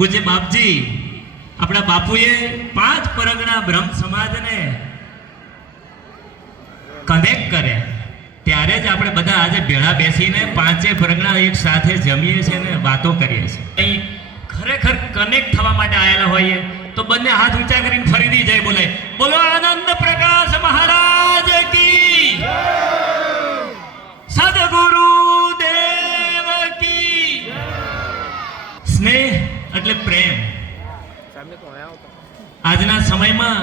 પૂજ્ય બાપજી આપણા બાપુએ 5 પરગણા બ્રહ્મ સમાજને કનેક્ટ કર્યા, ત્યારે જ આપણે બધા આજે ભેળા બેસીને 5 પરગણા એક સાથે જમીએ છીએ ને વાતો કરીએ છીએ. અહીં ખરેખર કનેક્ટ થવા માટે આવેલા હોઈએ તો બંને હાથ ઊંચા કરીને ફરીથી જય બોલે, બોલો આનંદ પ્રકાશ મહારાજ કી, સદગુરુ દેવ કી. સ્નેહ એટલે પ્રેમ. આજના સમયમાં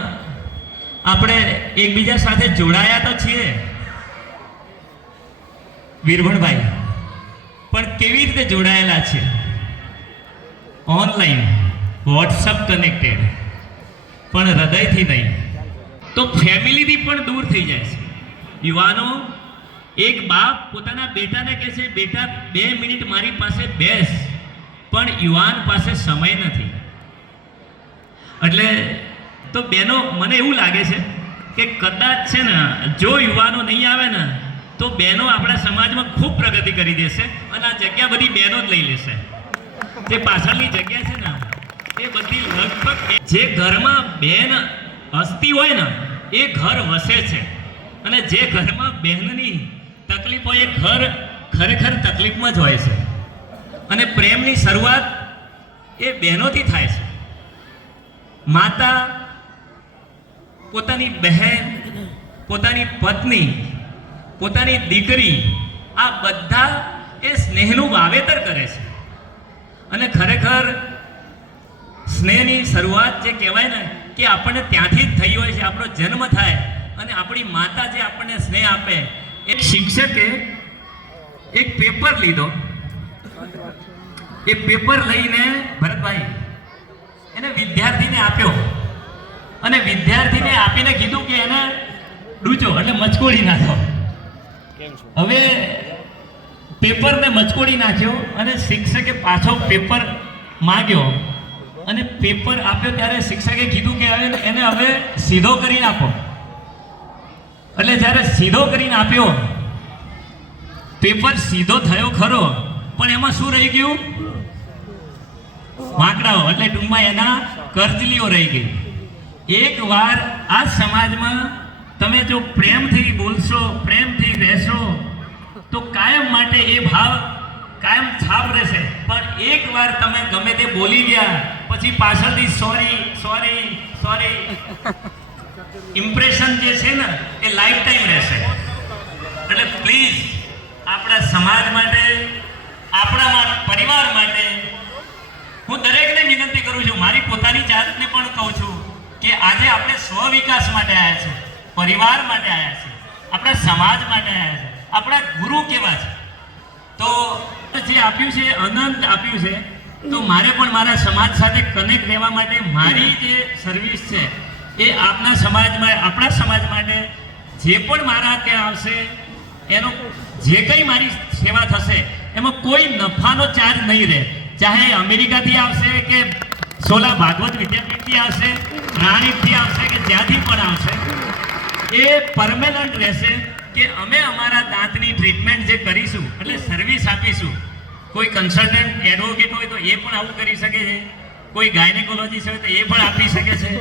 આપણે એકબીજા સાથે જોડાયા તો છીએ વીરભણભાઈ, પણ કેવી રીતે જોડાયેલા છે? ઓનલાઈન, વોટ્સઅપ કનેક્ટેડ, પણ હૃદયથી નહીં. તો ફેમિલીથી પણ દૂર થઈ જાય છે. યુવાનો, એક બાપ પોતાના બેટાને કહે છે, બેટા 2 મિનિટ મારી પાસે બેસ, પણ યુવાન પાસે સમય નથી. એટલે તો બહેનો, મને એવું લાગે છે કે કદાચ છે ને, જો યુવાનો નહીં આવે ને તો બહેનો આપણા સમાજમાં ખૂબ પ્રગતિ કરી દેશે અને આ જગ્યા બધી બહેનો જ લઈ લેશે. જે પાછળની જગ્યા છે ને એ બધી લગભગ, જે ઘરમાં બહેન હસતી હોય ને એ ઘર વસે છે, અને જે ઘરમાં બહેનની તકલીફ હોય એ ઘર ખરેખર તકલીફમાં જ હોય છે. અને પ્રેમની શરૂઆત એ બહેનોથી થાય છે. માતા પોતાની બહેન, પોતાની પત્ની, પોતાની દીકરી, આ બધા એ સ્નેહનું વાવેતર કરે છે. અને ખરેખર સ્નેહની શરૂઆત જે કહેવાય ને કે આપણને ત્યાંથી જ થઈ હોય છે. આપણો જન્મ થાય અને આપણી માતા જે આપણને સ્નેહ આપે. એક શિક્ષકે એક પેપર લીધો, એ પેપર લઈને ભરતભાઈ એને વિદ્યાર્થીને આપ્યો, અને વિદ્યાર્થીને આપીને કીધું કે એને ડૂચો એટલે મચકોડી નાખો. હવે પેપરને મચકોડી નાખ્યો અને શિક્ષકે પાછો પેપર માંગ્યો અને પેપર આપ્યો, ત્યારે શિક્ષકે કીધું કે એને હવે સીધો કરી નાખો. એટલે જ્યારે સીધો કરીને આપ્યો, પેપર સીધો થયો ખરો, પણ એમાં શું રહી ગયું? વાંકડાઓ, એટલે ટૂંકમાં એના કરચલીઓ રહી ગઈ. એક વાર આ સમાજમાં તમે જો પ્રેમથી બોલશો, પ્રેમથી રહેશો, તો કાયમ માટે એ ભાવ કાયમ છાપ રહેશે. પણ એક વાર તમે ગમે તે બોલી ગયા પછી પાછળથી સોરી સોરી સોરી, ઇમ્પ્રેશન જે છે ને એ લાઈફ ટાઈમ રહેશે. એટલે પ્લીઝ આપણા સમાજ માટે, આપણા પરિવાર માટે હું દરેકને વિનંતી કરું છું, મારી પોતાની જાતને પણ કહું છું કે આજે આપણે સ્વ વિકાસ માટે આવ્યા છે, પરિવાર માટે આવ્યા છે, આપણા સમાજ માટે આવ્યા છે. આપણા ગુરુ કેવા છે? તો જે આપ્યું છે, અનંત આપ્યું છે, તો મારે પણ મારા સમાજ સાથે કનેક્ટ રહેવા માટે મારી જે સર્વિસ છે એ આપણા સમાજમાં, આપણા સમાજ માટે જે પણ મારા ત્યાં આવશે એનો જે કંઈ મારી સેવા થશે એમાં કોઈ નફાનો ચાર્જ નહીં રહે. ચાહે અમેરિકાથી આવશે કે સોલા ભાગવત વિદ્યાપીઠથી આવશે, રાણીપથી આવશે કે જ્યાંથી પણ આવશે, એ પરમેનન્ટ રહેશે કે અમે અમારા દાંતની ટ્રીટમેન્ટ જે કરીશું એટલે સર્વિસ આપીશું. કોઈ કન્સલ્ટન્ટ એડવોકેટ હોય તો એ પણ આવું કરી શકે છે, કોઈ ગાયનેકોલોજીસ્ટ હોય તો એ પણ આપી શકે છે,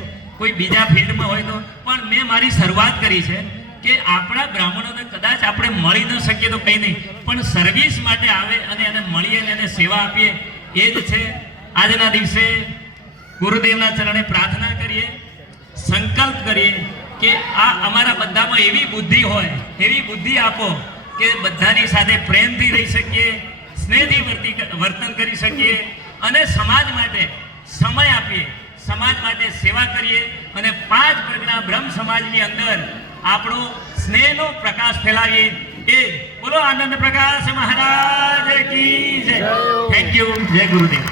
કોઈ બીજા ફિલ્ડમાં હોય તો. પણ મેં મારી શરૂઆત કરી છે કે આપણા બ્રાહ્મણોને કદાચ આપણે મળી ન શકીએ તો કંઈ નહીં, પણ સર્વિસ માટે આવે અને એને મળીએ અને એને સેવા આપીએ, એ જ છે. આજના દિવસે ગુરુદેવના ચરણે પ્રાર્થના કરીએ, સંકલ્પ કરીએ કે આ અમારા બધામાં એવી બુદ્ધિ હોય, એવી બુદ્ધિ આપો કે બધાની સાથે પ્રેમથી રહી શકીએ, સ્નેહથી વર્તન કરી શકીએ અને સમાજ માટે સમય આપીએ, સમાજ માટે સેવા કરીએ અને 5 પરગણા બ્રહ્મ સમાજની અંદર આપણો સ્નેહનો પ્રકાશ ફેલાવીએ. એ બોલો આનંદ પ્રકાશ મહારાજ કી જય. Thank you. જય ગુરુદેવ.